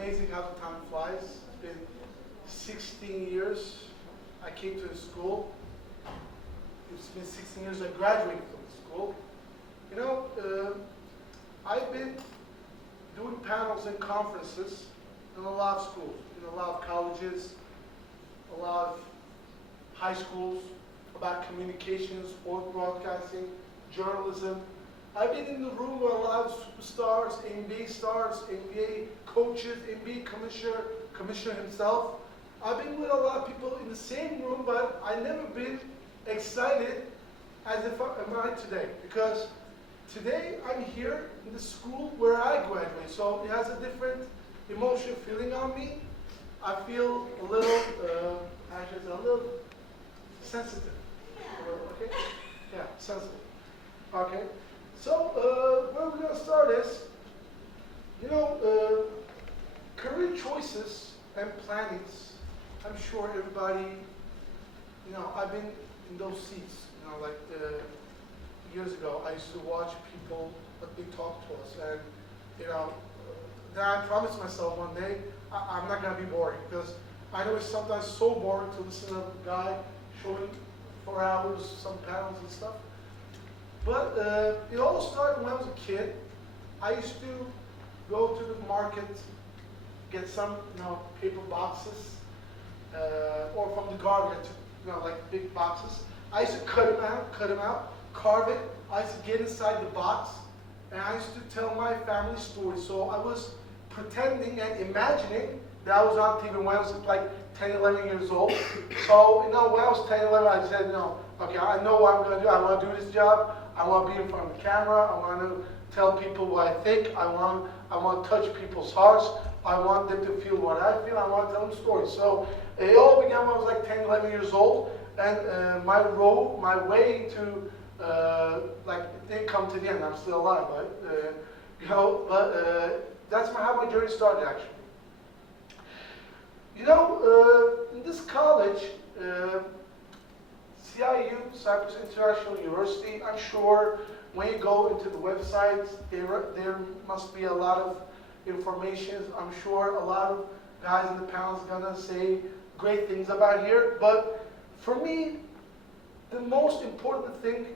amazing how the time flies. It's been 16 years I came to the school. It's been 16 years I graduated from the school. You know, I've been doing panels and conferences in a lot of schools, in a lot of colleges, a lot of high schools, about communications, sport broadcasting, journalism. I've been in the room where a lot of superstars, NBA stars, NBA coaches, NBA commissioner himself. I've been with a lot of people in the same room, but I've never been excited as if am I today. Because today I'm here in the school where I graduated, so it has a different emotion feeling on me. I feel a little, actually a little sensitive. Okay? Yeah, sensitive. Okay? So, where we're going to start is, you know, career choices and plannings. I'm sure everybody, you know, I've been in those seats. You know, like years ago, I used to watch people, what they talk to us. And, you know, then I promised myself one day, I'm not going to be boring. Because I know it's sometimes so boring to listen to a guy showing for hours some panels and stuff. But it all started when I was a kid. I used to go to the market, get some, you know, paper boxes, or from the garden, you know, like big boxes. I used to cut them out, carve it. I used to get inside the box, and I used to tell my family stories. So I was pretending and imagining that I was on TV when I was like 10, 11 years old. So, you know, when I was 10, 11, I said, no, okay, I know what I'm going to do. I want to do this job. I want to be in front of the camera. I want to tell people what I think. I want to touch people's hearts. I want them to feel what I feel. I want to tell them stories. So it all began when I was like 10, 11 years old. And my way to, like, it didn't come to the end. I'm still alive, but, you know, but that's how my journey started, actually. You know, in this college, CIU, Cyprus International University, I'm sure when you go into the website, there must be a lot of information. I'm sure a lot of guys in the panel are going to say great things about here. But for me, the most important thing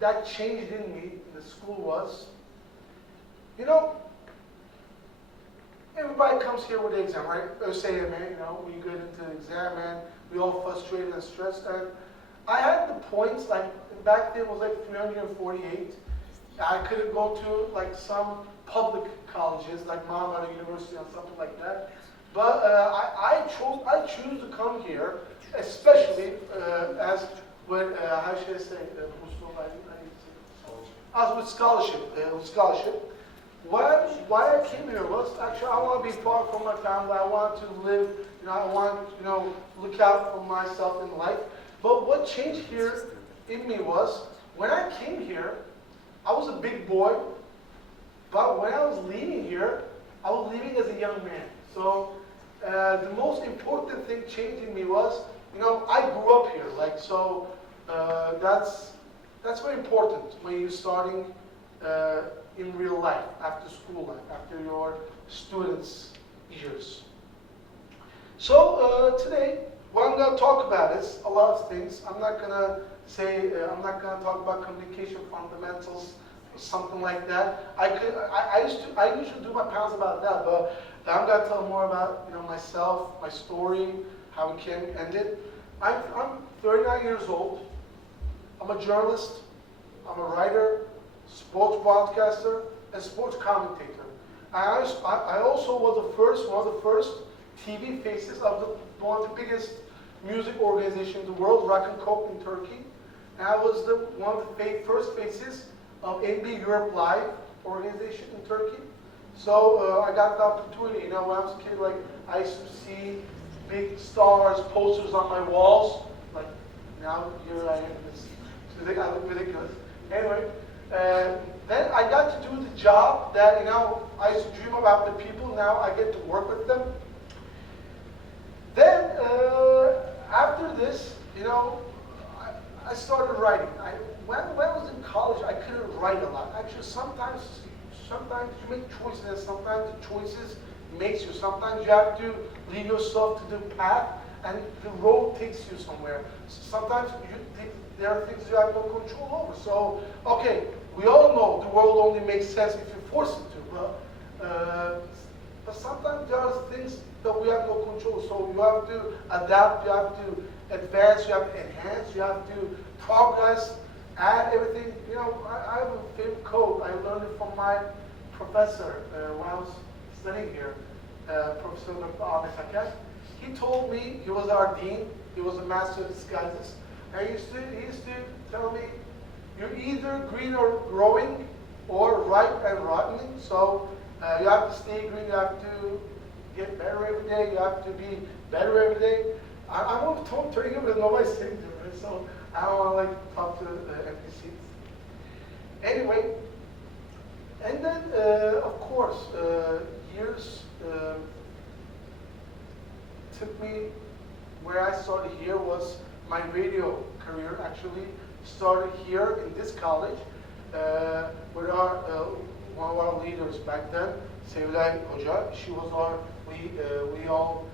that changed in me in the school was, you know, everybody comes here with the exam, right? Say it, man, you know, we get into the exam, and we all frustrated and stressed. And I had the points, like, back then it was like 348. I couldn't go to, like, some public colleges, like Marmara University or something like that. But I choose to come here, especially as with, how should I say, as with scholarship. Why I came here was actually I want to be far from my family. I want to live, you know, I want to, you know, look out for myself in life. But what changed here in me was when I came here, I was a big boy. But when I was leaving here, I was leaving as a young man. So the most important thing changed in me was, you know, I grew up here. Like, so that's very important when you're starting in real life, after school life, after your students' years. So today, what I'm going to talk about is a lot of things. I'm not going to say, I'm not going to talk about communication fundamentals or something like that. I usually do my panels about that, but I'm going to tell more about, you know, myself, my story, how we came and ended. I'm 39 years old. I'm a journalist. I'm a writer, sports broadcaster, and sports commentator. I also was one of the first TV faces of one of the biggest music organizations in the world, Rock and Coke in Turkey. And I was one of the first faces of NBA Europe Live organization in Turkey. So I got the opportunity, you know, when I was a kid, like, I used to see big stars, posters on my walls. Like, now here I am, I look ridiculous. Anyway, then I got to do the job that, you know, I used to dream about the people. Now I get to work with them. Then, after this, you know, I started writing. When I was in college, I couldn't write a lot. Actually, sometimes you make choices, and sometimes the choices makes you. Sometimes you have to leave yourself to the path, and the road takes you somewhere. Sometimes there are things you have no control over. So, okay, we all know the world only makes sense if you force it to. But sometimes there are things that we have no control. So you have to adapt, you have to advance, you have to enhance, you have to progress, add everything. You know, I have a favorite quote. I learned it from my professor when I was studying here, Professor Dr. Ahmet Haker. He told me, he was our dean, he was a master of disguises, and he used to tell me, you're either green or growing, or ripe and rotten. So you have to stay green, you have to get better every day, you have to be better every day. I want to turn over to nobody's sitting there, right? So I don't want to like talk to the empty seats. Anyway, and then of course, years took me where I started here was my radio career actually started here in this college with our one of our leaders back then, Sevilay Hoca. She was our, we all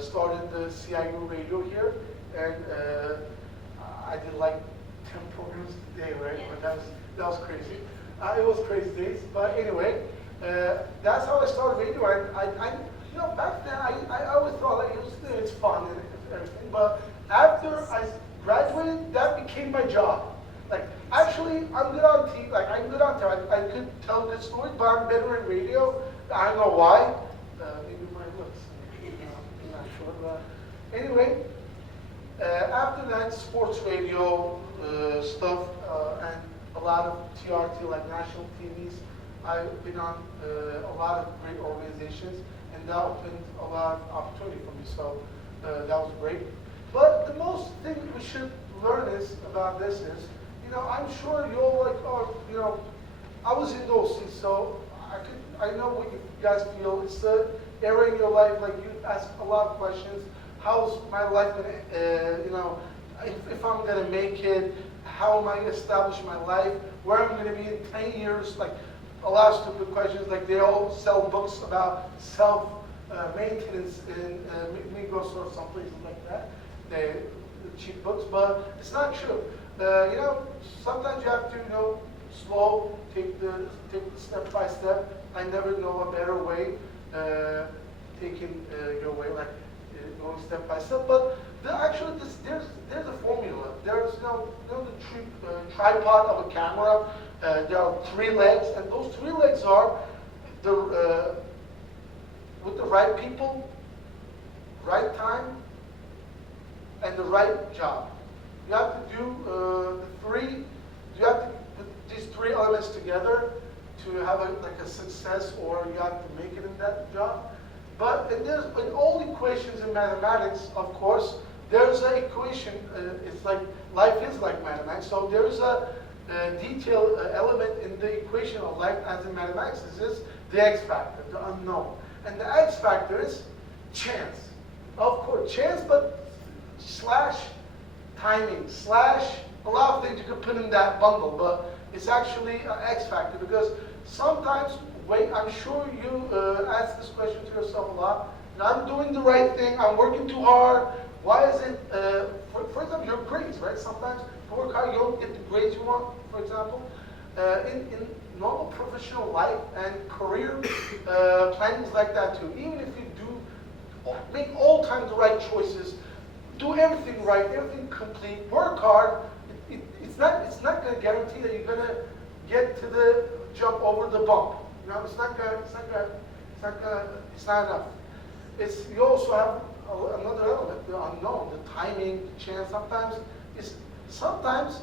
started the CIU radio here, and I did like 10 programs a day, right? But that was crazy. It was crazy days, but anyway, that's how I started radio. I you know, back then I always thought like it's fun and everything, but after I graduated, that became my job. Like, actually, I'm good on TV. Like, I'm good on TV. I could tell good stories, but I'm better in radio. I don't know why. Maybe my looks. I'm not sure. But anyway, after that, sports radio stuff and a lot of TRT, like national TVs. I've been on a lot of great organizations, and that opened a lot of opportunity for me. So that was great. But the most thing we should learn is about this is, you know, I'm sure you all like, oh, you know, I was in those seats, so I know what you guys feel. It's the area in your life, like you ask a lot of questions. How's my life gonna, you know, if I'm gonna make it, how am I gonna establish my life, where I'm gonna be in 10 years, like a lot of stupid questions, like they all sell books about self-maintenance in Migros or some places like that. They're cheap books, but it's not true. You know, sometimes you have to, you know, slow, take the step by step. I never know a better way, taking your way, like going step by step. But actually, there's a formula. There's the tripod of a camera. There are 3 legs, and those 3 legs are the with the right people, right time, and the right job. You have to do you have to put these 3 elements together to have like a success, or you have to make it in that job. But in all equations in mathematics, of course, there's an equation. It's like life is like mathematics. So there's a detailed element in the equation of life as in mathematics. This is the X factor, the unknown. And the X factor is chance. Of course, chance, but slash timing, slash a lot of things you could put in that bundle, but it's actually an X factor because sometimes, I'm sure you ask this question to yourself a lot. I'm doing the right thing, I'm working too hard. Why is it, for example, your grades, right? Sometimes you work hard, you don't get the grades you want, for example. In normal professional life and career planning is like that too. Even if you do make all times the right choices, do everything right, everything complete, work hard, it's not going to guarantee that you're going to get to the jump over the bump. You know, it's not enough. You also have another element, the unknown, the timing, the chance. Sometimes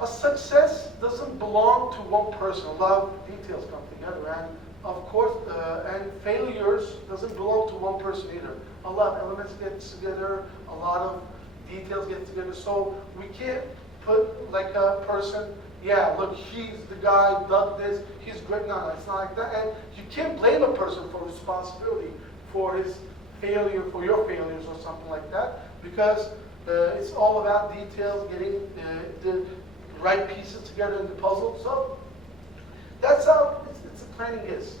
a success doesn't belong to one person. A lot of details come together, and of course, and failures doesn't belong to one person either. A lot of elements get together, a lot of details get together. So we can't put like a person, yeah, look, he's the guy who did this, he's great. No, it's not like that. And you can't blame a person for responsibility for his failure, for your failures or something like that, because it's all about details, getting the right pieces together in the puzzle. So that's how it's the planning is.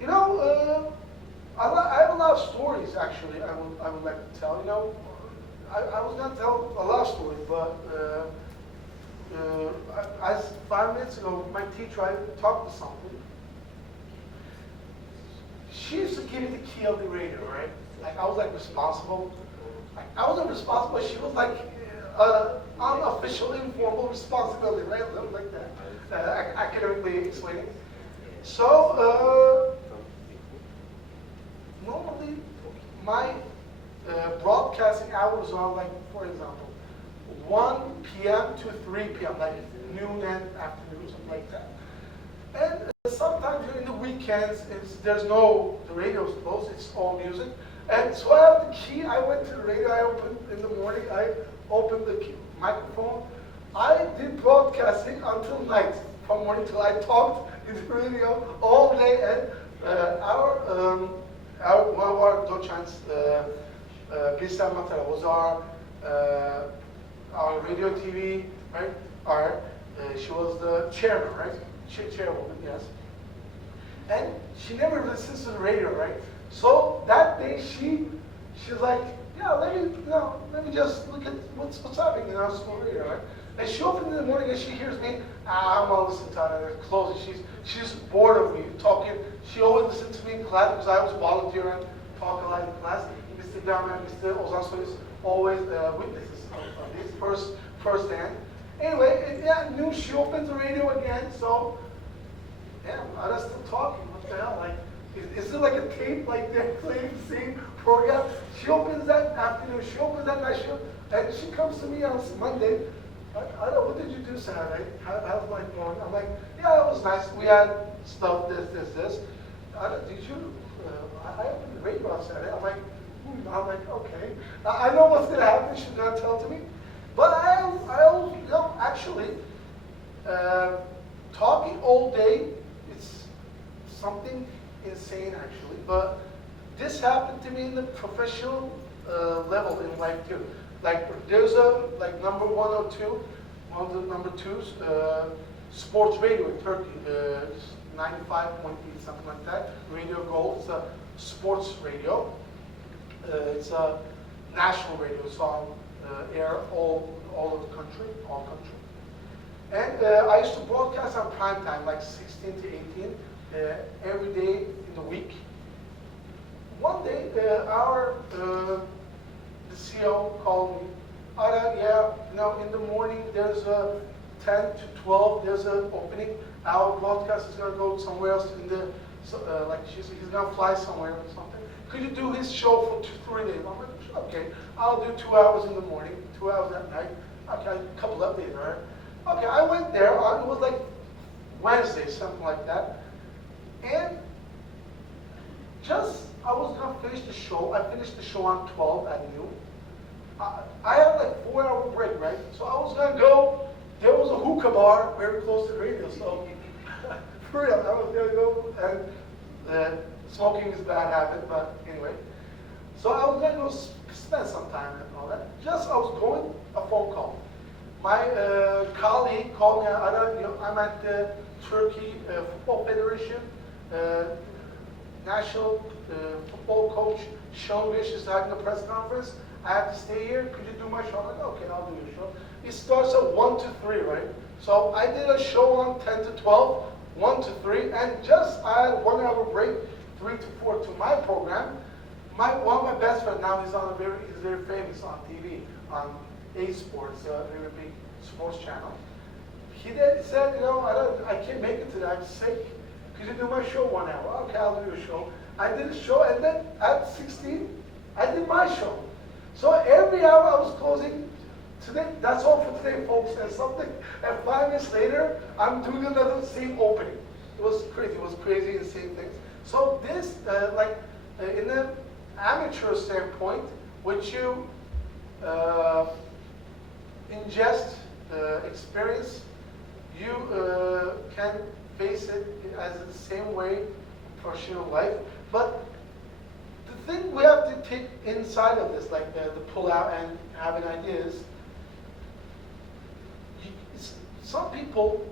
You know, I have a lot of stories actually. I would like to tell. You know, I was gonna tell a lot of stories, but as 5 minutes ago, my teacher, I talked to something. She used to give me the key of the radio, right? Like I was like responsible. Like, I wasn't responsible. She was like unofficial, informal responsibility, right? Something like that. Academically explaining. So normally my broadcasting hours are like, for example, 1 p.m. to 3 p.m., like noon and afternoon, something like that. And sometimes during the weekends, there's no, the radio's closed, it's all music. And so I have the key, I went to the radio, I opened in the morning, I opened the microphone. I did broadcasting until night, from morning till I talked in the radio all day. And one of our docents, Bilsem Matara, was our radio TV, right? She was the chairman, right? Chairwoman, yes. And she never listens to the radio, right? So that day she's like, yeah, let me just look at what's happening in our school radio, right? And she opened in the morning and she hears me, I'm gonna listen to her, it's closing. She's bored of me talking. She always listened to me in class because I was volunteering, talk a lot in class. Mr. Dama and Mr. Ozan Soy is always witnesses of this firsthand. Anyway, yeah, knew she opened the radio again, so yeah, I was still talking. What the hell? Like, is it like a tape, like they're playing the same program? She opens that afternoon, she opens that night, and she comes to me on Monday. I don't know, what did you do Saturday? How's life going? I'm like, yeah, it was nice. We had stuff, this. Did you? I opened the radio on Saturday. I'm like, okay. I know what's going to happen. She's going to tell to me. But actually, talking all day, it's something insane actually. But this happened to me in the professional level in life too. Like there's number 102, one of the number twos, sports radio in Turkey, 95.8, something like that. Radio Gold, it's a sports radio. It's a national radio, it's on air all over the country, all country. And I used to broadcast on prime time, like 16 to 18, every day in the week. One day, the CEO called me. In the morning there's a 10 to 12, there's an opening. Our broadcast is going to go somewhere else in the, he's going to fly somewhere or something. Could you do his show for 3 days? I'm like, okay, I'll do 2 hours in the morning, 2 hours at night. Okay, a couple of days, right? Okay, I went there, it was like Wednesday, something like that. And I was going to finish the show. I finished the show on 12 at noon. I had like 4-hour break, right? So I was going to go. There was a hookah bar very close to the radio, so for real, I was going to go. And smoking is a bad habit, but anyway. So I was going to go spend some time and all that. I was going, a phone call. My colleague called me. I'm at the Turkey Football Federation. National football coach Sean Wish is having a press conference. I have to stay here. Could you do my show? I'm like, okay, I'll do your show. It starts at 1 to 3, right? So I did a show on 10 to 12, 1 to 3, and I had 1 hour break, 3 to 4 to my program. One of my best friends now, he's very famous on TV, on Spor, a very big sports channel. He said, I can't make it today. I'm sick. Could you do my show 1 hour? Okay, I'll do your show. I did a show, and then at 16, I did my show. So every hour I was closing. Today, that's all for today, folks. And 5 minutes later, I'm doing another same opening. It was crazy, insane things. So this, in an amateur standpoint, which you ingest experience, you can face it as the same way in professional life. But the thing we have to take inside of this, like the pull out and have an idea is, some people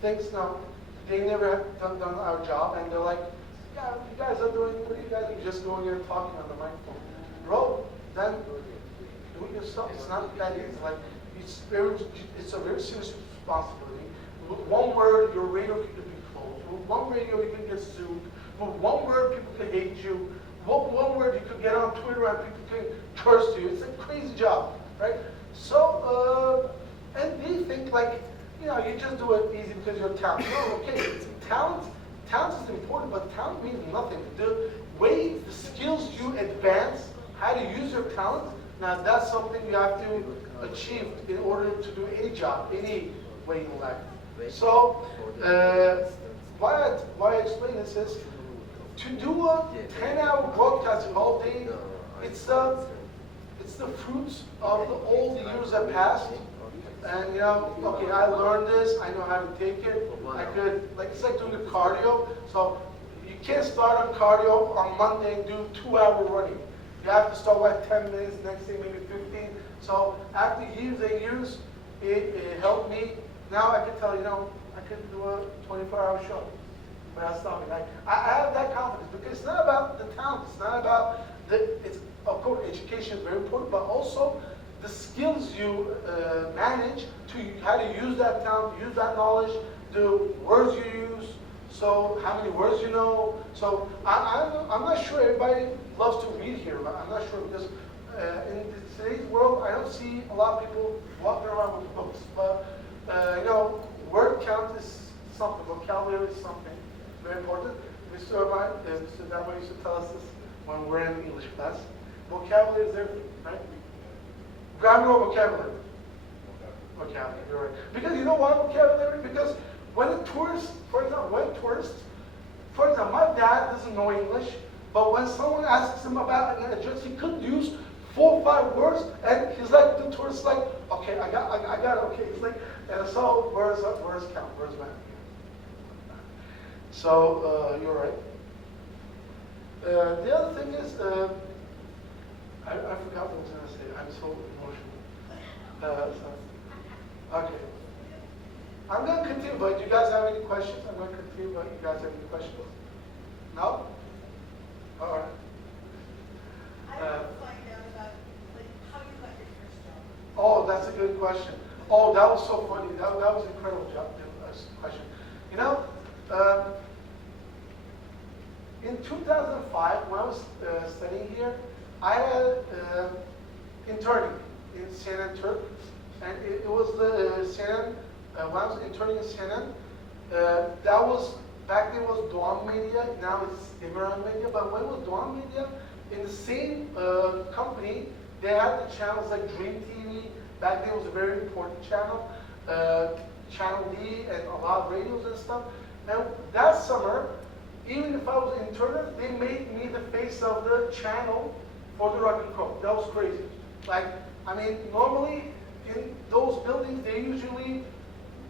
think, no, they never have done our job, and they're like, yeah, you guys are doing, what are you guys are just going in and talking on the microphone. Bro, then do it yourself. It's not that easy. Like, it's a very serious responsibility. With one word, your radio could be closed. With one radio, you can get sued. With one word, people can hate you. With one word, you could get on Twitter and people can curse you. It's a crazy job, right? So, and they think like, you know, you just do it easy because you're talented. No, okay, talent is important, but talent means nothing. The way, the skills you advance, how to use your talent, now that's something you have to achieve in order to do any job, any way in life. So, why I explain this is, to do a 10-hour broadcasting all day, it's the fruits of the old years that passed. And you know, okay, I learned this, I know how to take it. I could, like, it's like doing a cardio. So you can't start on cardio on Monday and do 2-hour running. You have to start with 10 minutes, next thing maybe 15. So after years and years, it helped me. Now I can tell you know, I could do a 24-hour show without stopping. I have that confidence because it's not about the talent. It's not about it's of course education is very important, but also the skills you manage to how to use that talent, use that knowledge, the words you use. So how many words you know. So I'm not sure everybody loves to read here, but I'm not sure because in today's world I don't see a lot of people walking around with books. But you know, word count is something, vocabulary is something very important. Mr. Dama used to tell us this when we're in English class. Vocabulary is everything, right? Grammar or vocabulary? Vocabulary, you're right. Because you know why vocabulary? Because when a tourist, for example, my dad doesn't know English, but when someone asks him about an address, he could use 4 or 5 words, and he's like, the tourist's like, okay, I got it, okay. It's like, so words count, words matter. So, you're right. The other thing is, I forgot what I was going to say. I'm so emotional. Okay. I'm going to continue, but do you guys have any questions? I'm going to continue, but you guys have any questions? No? All right. I want to find out about how you got your first job. Oh, that's a good question. Oh, that was so funny. That was an incredible question. You know, in 2005, when I was studying here, I had interning in CNN Turk, and it was the CNN. When I was interning in CNN, that was back then was Doğan Media. Now it's Imran Media. But when it was Doğan Media, in the same company, they had the channels like Dream TV. Back then it was a very important channel, Channel D, and a lot of radios and stuff. And that summer, even if I was an intern, they made me the face of the channel for the Rock and Roll. That was crazy. Like, I mean, normally in those buildings, they usually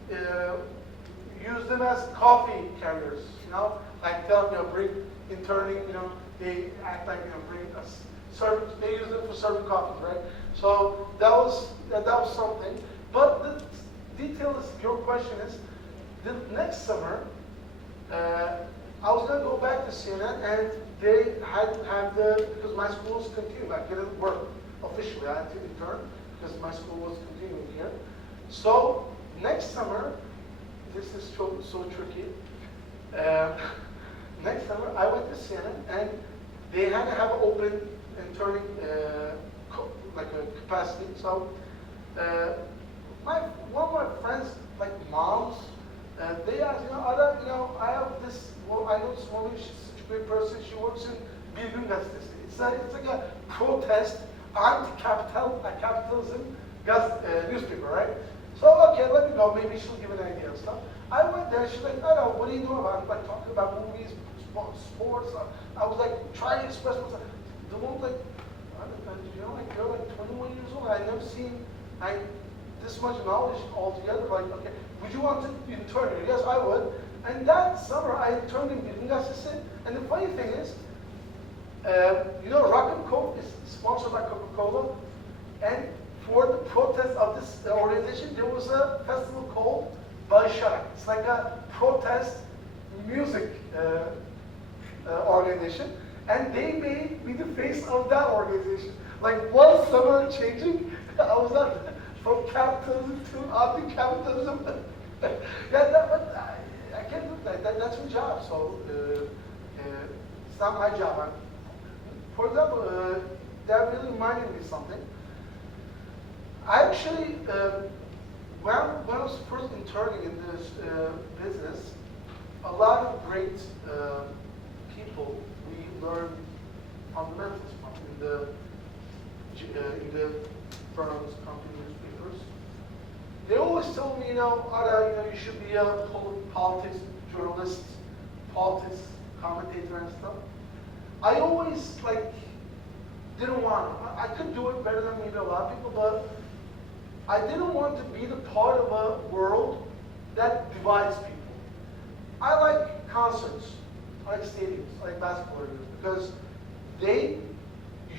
use them as coffee carriers, you know? Like, they'll bring interning, you know, they act like bring us service. They use them for serving coffee, right? So that was something. But the detail is, your question is, the next summer, I was going to go back to CNN, and they had to have because my school was continuing. I couldn't work officially. I had to intern because my school was continuing here. So next summer, this is so tricky. Next summer, I went to CNN, and they had to have an open interning like a capacity. So one of my friends, like moms, they asked, I have this. Well, I know this woman. She's such a great person. She works in Gazeteci. It's like a protest, anti-capitalism newspaper, right? So okay, let me go. Maybe she'll give an idea and stuff. I went there. She's like, I know. What are you doing about it? Like talking about movies, sports. I was like trying to express myself. The woman's like, you're like 21 years old. I've never seen this much knowledge altogether. Like, okay, would you want to intern here? Yes, I would. And that summer, I interned in Gazeteci. And the funny thing is, Rock and Coke is sponsored by Coca-Cola. And for the protest of this organization, there was a festival called Bachelor. It's like a protest music organization, and they made me the face of that organization. Like one summer changing, I was on from capitalism to anti-capitalism. I can't do that. That's your job. So it's not my job. For example, that really reminded me of something. I actually, when I was first interning in this business, a lot of great people we learned fundamentals from in the firms, company newspapers. They always told me, Ara, you should be a politics journalist, politics commentator and stuff. I always didn't want to. I could do it better than maybe a lot of people, but I didn't want to be the part of a world that divides people. I like concerts, I like stadiums, I like basketball arenas, because they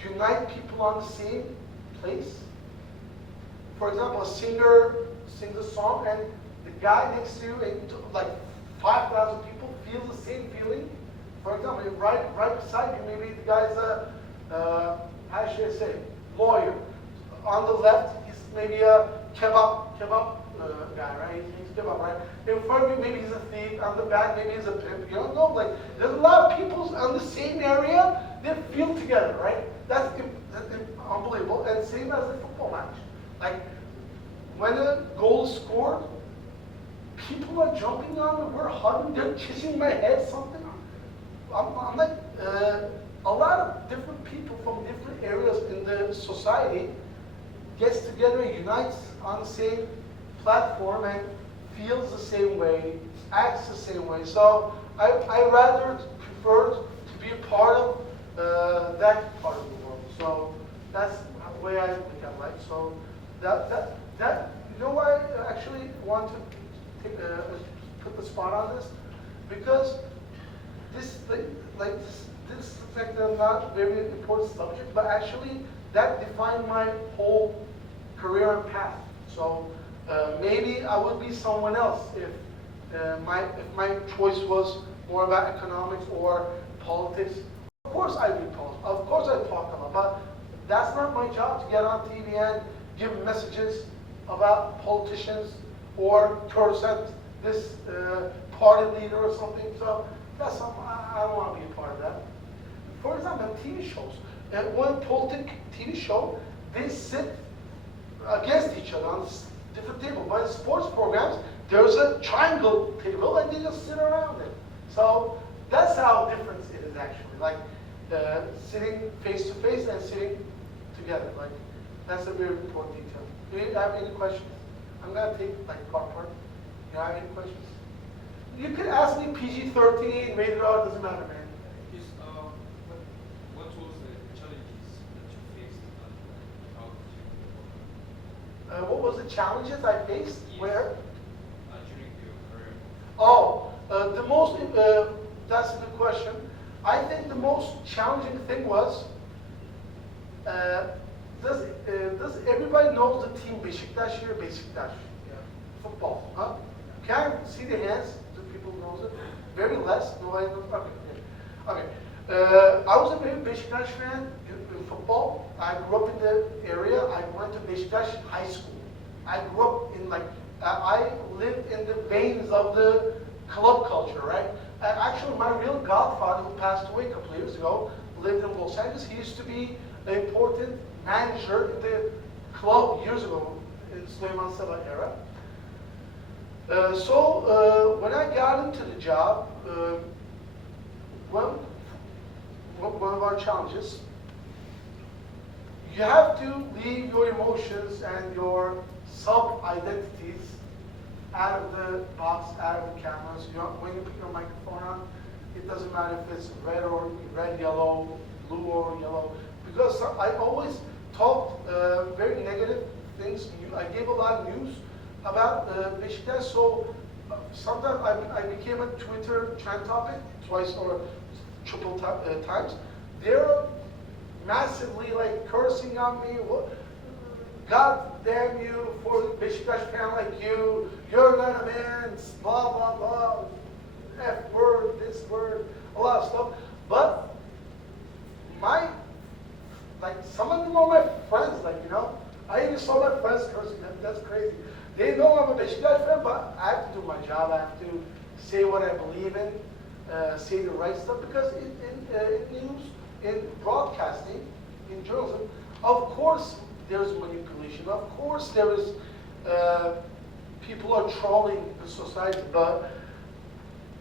unite people on the same place. For example, a singer sings a song and the guy next to you, like 5,000 people, feel the same feeling. For example, right beside you, maybe the guy's how should I say, lawyer. On the left, he's maybe a kebab guy, right? He's kebab, right? In front of you, maybe he's a thief. On the back, maybe he's a pimp. You don't know. There's a lot of people on the same area. They feel together, right? That's unbelievable. And same as the football match. When a goal is scored, people are jumping on me. We're hugging. They're kissing my head. Something. I'm like a lot of different people from different areas in the society gets together, unites on the same platform, and feels the same way, acts the same way. So I rather prefer to be a part of that part of the world. So that's the way I think I like. So that why I actually want to put the spot on this, because this is like not a very important subject, but actually that defined my whole career and path. So maybe I would be someone else if my choice was more about economics or politics. Of course I read politics. Of course I talk about, but that's not my job to get on TV and give messages about politicians or present this party leader or something. So that's something I don't want to be a part of that. For example, TV shows. One politic TV show, they sit against each other on different tables. But in sports programs, there's a triangle table and they just sit around it. So that's how different it is actually. Sitting face to face and sitting together. That's a very important detail. Do you have any questions? I'm gonna take part. Do you have any questions? You could ask me PG-13, rated R, doesn't matter, man. What was the challenges that you faced and how did you What was the challenges I faced? Yes. Where? During your career? The most, that's a good question. I think the most challenging thing was, does everybody knows the team Beşiktaş here? Beşiktaş. Yeah. Football. Huh? Can I see the hands? Do people know it? Very less. Nobody knows. Okay. I was a very Beşiktaş fan in football. I grew up in the area. I went to Beşiktaş High School. I grew up in I lived in the veins of the club culture, right? Actually, my real godfather, who passed away a couple of years ago, lived in Los Angeles. He used to be an important manager in the club years ago in Süleyman Seba era. So when I got into the job, one of our challenges, you have to leave your emotions and your sub-identities out of the box, out of the cameras. When you put your microphone on, it doesn't matter if it's red, yellow, blue or yellow, because I always talked very negative things. I gave a lot of news about Beşiktaş, so sometimes I became a Twitter trend topic twice or triple times. They're massively cursing on me. God damn you for a Beşiktaş fan like you. You're not a man. Blah blah blah. F word, this word, a lot of stuff. But like some of them are my friends, like, you know. I even saw my friends cursing them. That's crazy. They know I'm a Beşiktaş fan, but I have to do my job. I have to say what I believe in, say the right stuff, because in news, in broadcasting, in journalism, of course there's manipulation. Of course there is people are trolling the society, but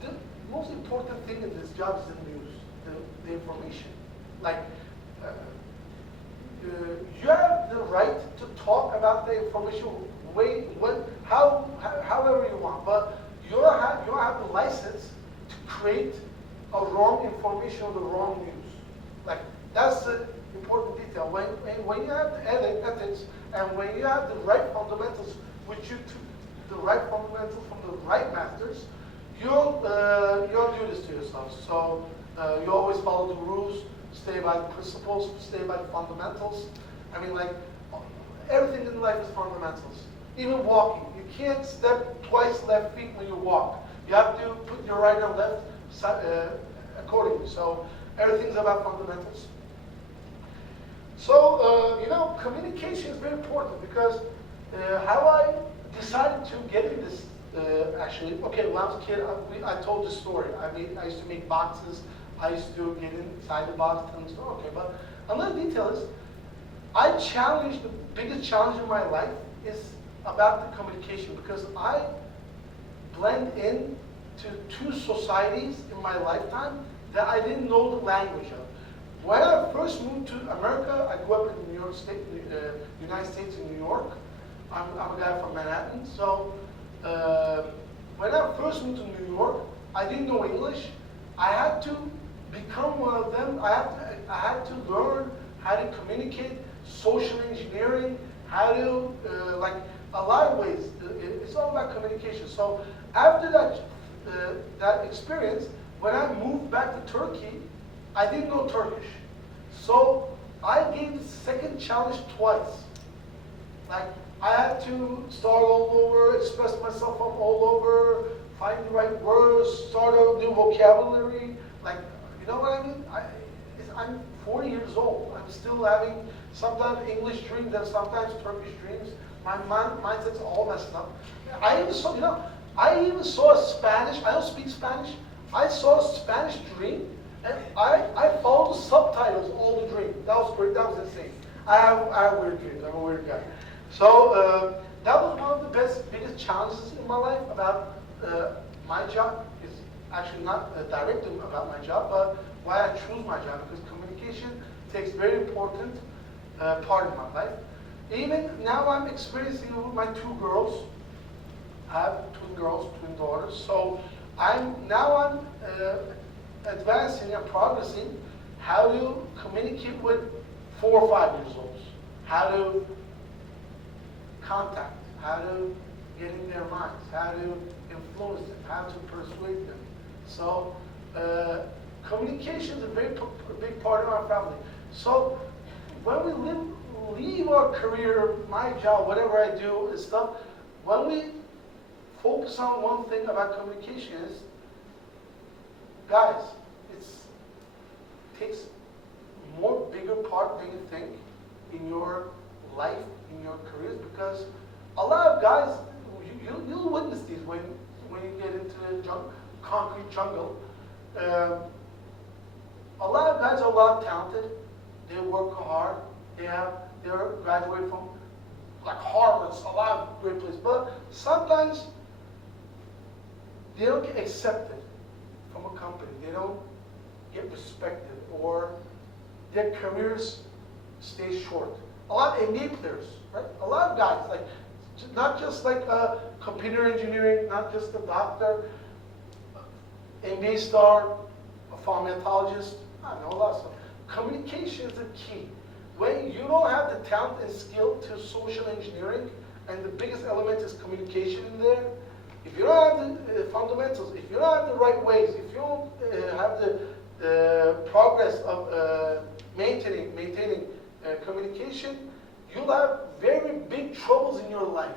the most important thing in this job is the news, the information. Like, you have the right to talk about the information however you want, but you don't have the license to create a wrong information or the wrong news. Like, that's the important detail. When you have the ethics and when you have the right fundamentals, which you took the right fundamentals from the right masters, you don't do this to yourself. So you always follow the rules, stay by the principles, stay by the fundamentals. I mean, like, everything in life is fundamentals. Even walking, you can't step twice left feet when you walk. You have to put your right and left accordingly. So everything's about fundamentals. So, you know, communication is very important, because how I decided to get in this, actually, okay, when I was a kid, I told this story. I used to make boxes. I used to get inside the box, tell the story. Okay, but another detail is, the biggest challenge in my life is about the communication, because I blend in to two societies in my lifetime that I didn't know the language of. When I first moved to America, I grew up in New York State, United States in New York. I'm a guy from Manhattan. So when I first moved to New York, I didn't know English. I had to become one of them. I had to learn how to communicate, social engineering, how to, like, a lot of ways. It's all about communication. So after that experience, when I moved back to Turkey, I didn't know Turkish. So I gave the second challenge twice. Like, I had to start all over, express myself all over, find the right words, start a new vocabulary. Like, you know what I mean? I'm 40 years old. I'm still having sometimes English dreams and sometimes Turkish dreams. My mindset's all messed up. I even saw a Spanish. I don't speak Spanish. I saw a Spanish dream, and I followed the subtitles all the dream. That was great. That was insane. I have weird dreams. I'm a weird guy. So that was one of the biggest challenges in my life about my job. It's actually not directly about my job, but why I choose my job, because communication takes very important part of my life. Even now I'm experiencing it with my two girls. I have twin girls, twin daughters. So I'm advancing and progressing how to communicate with 4 or 5 years olds, how to contact, how to get in their minds, how to influence them, how to persuade them. So communication is a very big part of our family. So when we leave our career, my job, whatever I do and stuff, when we focus on one thing about communication is, guys, it takes more bigger part than you think in your life, in your careers, because a lot of guys, you'll witness these when you get into the concrete jungle. A lot of guys are a lot talented. They work hard. They're graduated from like Harvard, a lot of great places. But sometimes they don't get accepted from a company. They don't get respected, or their careers stay short. A lot of NBA players, right? A lot of guys, like not just like computer engineering, not just a doctor, NBA star, a pharmacologist. I don't know, a lot of stuff. Communication is the key. When you don't have the talent and skill to social engineering, and the biggest element is communication in there, if you don't have the fundamentals, if you don't have the right ways, if you don't have the progress of maintaining communication, you'll have very big troubles in your life.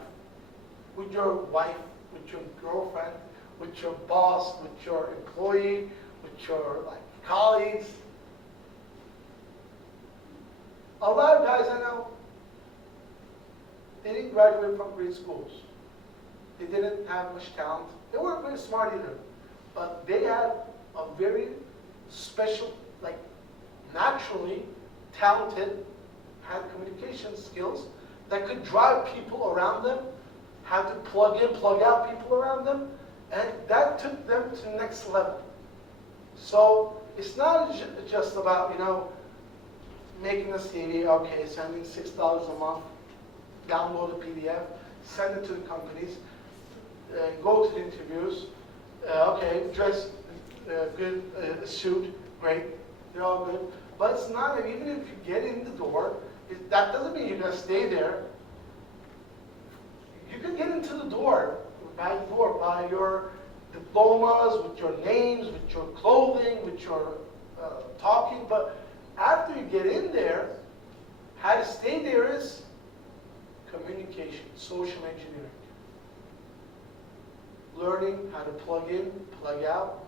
With your wife, with your girlfriend, with your boss, with your employee, with your colleagues. A lot of guys I know, they didn't graduate from great schools. They didn't have much talent. They weren't very smart either. But they had a very special, like naturally talented, had communication skills that could drive people around them, had to plug in, plug out people around them, and that took them to the next level. So it's not just about, you know, making a CD, okay, sending $6 a month, download a PDF, send it to the companies, go to the interviews, okay, dress good, suit, great, they're all good. But it's not, even if you get in the door, that doesn't mean you're going to stay there. You can get into the door by your diplomas, with your names, with your clothing, with your talking, but after you get in there, how to stay there is communication, social engineering. Learning how to plug in, plug out,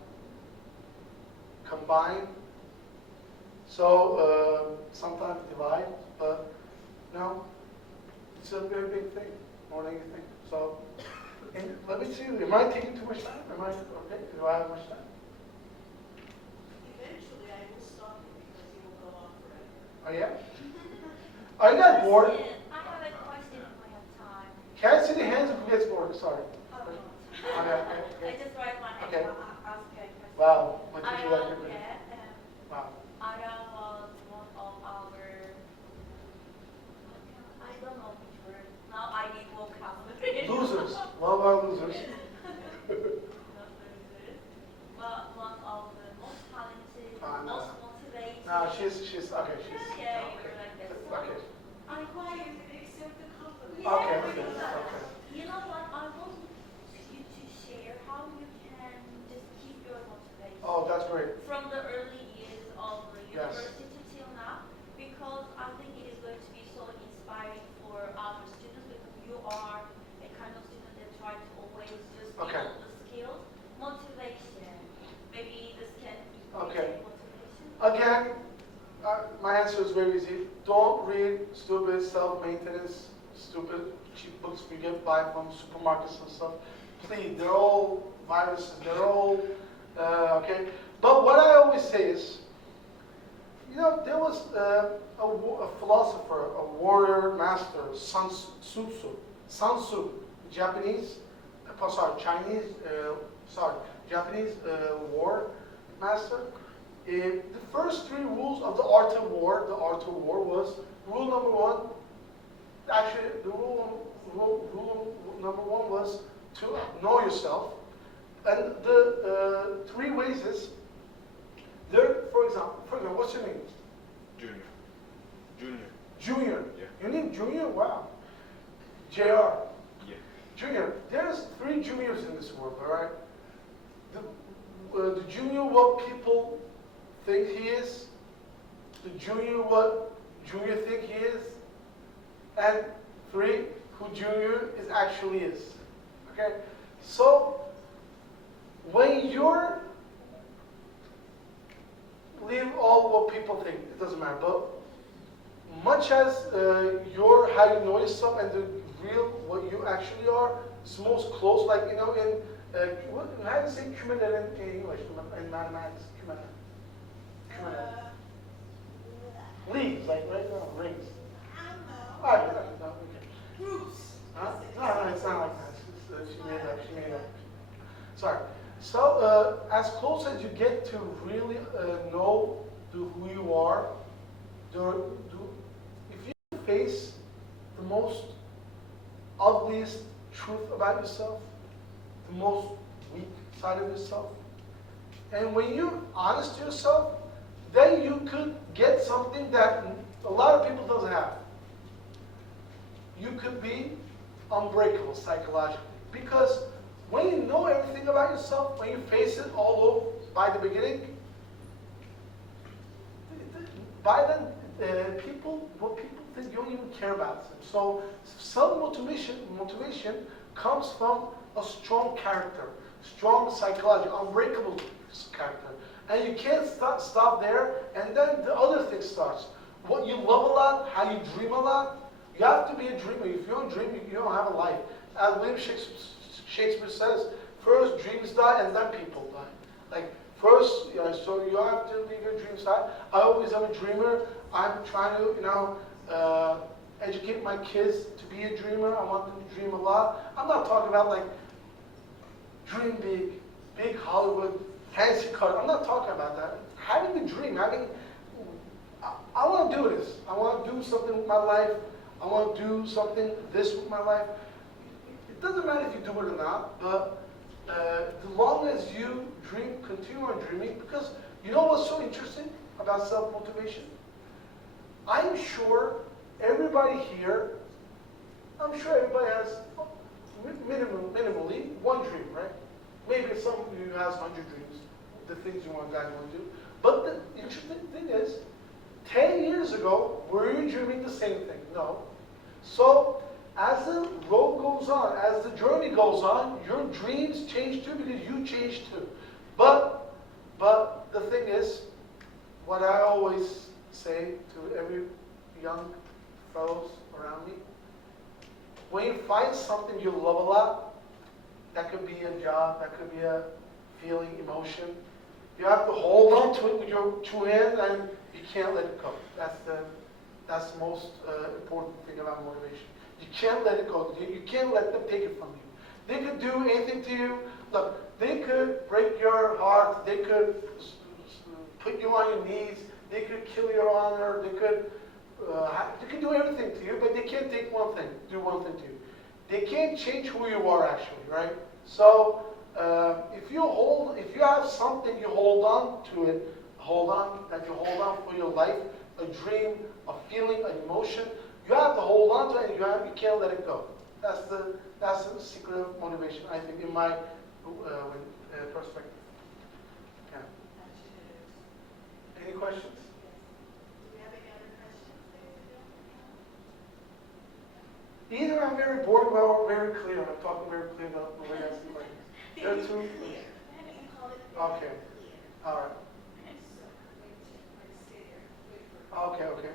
combine. So sometimes divide, but no, it's a very big thing, more than you think. So, and let me see, am I taking too much time? Am I okay? Do I have much time? Eventually, I will stop you because you will go on forever. Oh yeah? I got bored. Question. I have a question if I have time. Can't see the hands if we get bored, sorry. Oh. Okay, I just write one and Okay. ask a question. Wow, what did you like? Aram, yeah, Wow. Aram was one of our, I don't know which word. Now I need vocabulary. Losers. What about losers? Not losers. But one of the most talented, No. most motivated. No, she's, okay, she's, Yeah, you okay. were like that. Okay. I'm glad you can accept the compliment. Okay, okay. You know what? I want you to share how you can just keep your motivation. Oh, that's great. From the early years of the Yes. university till now, because I think it is going to be so inspiring for our students because you are a kind of student that try to always just Okay. build the skills, motivation. Maybe this can Okay. motivation. Again, my answer is very easy. Don't read stupid self-maintenance, stupid cheap books we get buy from supermarkets and stuff. Please, they're all viruses. They're all okay. But what I always say is, you know, there was a philosopher, a warrior master, Sun Tzu, Japanese, Japanese war master. The first 3 rules of the art of war was rule number 1. Actually, the rule number 1 was to know yourself, and the 3 ways is there. For example, what's your name? Junior. Junior. Yeah. Your name Junior? Wow. Jr. Yeah. Junior. There's 3 juniors in this world. All right. The junior, what people think he is. The junior, what junior think he is. And 3, who junior is actually is. Okay? So, when you're, leave all what people think, it doesn't matter, but much as your, how you know yourself and the real, what you actually are, it's most close, like, you know, in, how do you say cumulative in English, in mathematics, cumulative? Leaves, like, right now, rings. I don't know. All right, no, okay. Groups. Huh? No, it's not like that. She made up. Sorry. So, as close as you get to really know who you are, if you face the most ugliest truth about yourself, the most weak side of yourself, and when you're honest to yourself, then you could get something that a lot of people doesn't have. You could be unbreakable psychologically. Because when you know everything about yourself, when you face it all over by the beginning, by then, what people think you don't even care about them. So motivation comes from a strong character, strong psychology, unbreakable character. And you can't stop there, and then the other thing starts. What you love a lot, how you dream a lot. You have to be a dreamer. If you don't dream, you don't have a life. As William Shakespeare says, first dreams die and then people die. Like first, so you have to leave your dreams die. I always am a dreamer. I'm trying to, educate my kids to be a dreamer. I want them to dream a lot. I'm not talking about like dream big Hollywood, fancy car. I'm not talking about that. Having a dream, I want to do this. I want to do something with my life. I want to do something this with my life. It doesn't matter if you do it or not, but as long as you dream, continue on dreaming, because you know what's so interesting about self-motivation? I'm sure everybody here, everybody has minimally one dream, right? Maybe some of you has 100 dreams, the things you want to do. But the interesting thing is, 10 years ago, were you dreaming the same thing? No. So, as the road goes on, as the journey goes on, your dreams change too because you change too. But the thing is, what I always say to every young fellows around me, when you find something you love a lot, that could be a job, that could be a feeling, emotion, you have to hold on to it with your two hands and you can't let it go. That's the most important thing about motivation. You can't let it go. You can't let them take it from you. They could do anything to you. Look, they could break your heart. They could put you on your knees. They could kill your honor. They could do everything to you, but they can't do one thing to you. They can't change who you are actually, right? So if you have something, you hold on to it. That you hold on for your life, a dream, a feeling, an emotion. You have to hold on to it, and you can't let it go. That's the secret of motivation, I think, in my perspective. Yeah. Any questions? Do we have any other questions, ladies and gentlemen? Either I'm very boring or very clear. I'm talking very clear about the way I see questions. There are two. Clear. You call it Okay. clear. All right. So, wait, stay there. Wait for Okay. Okay.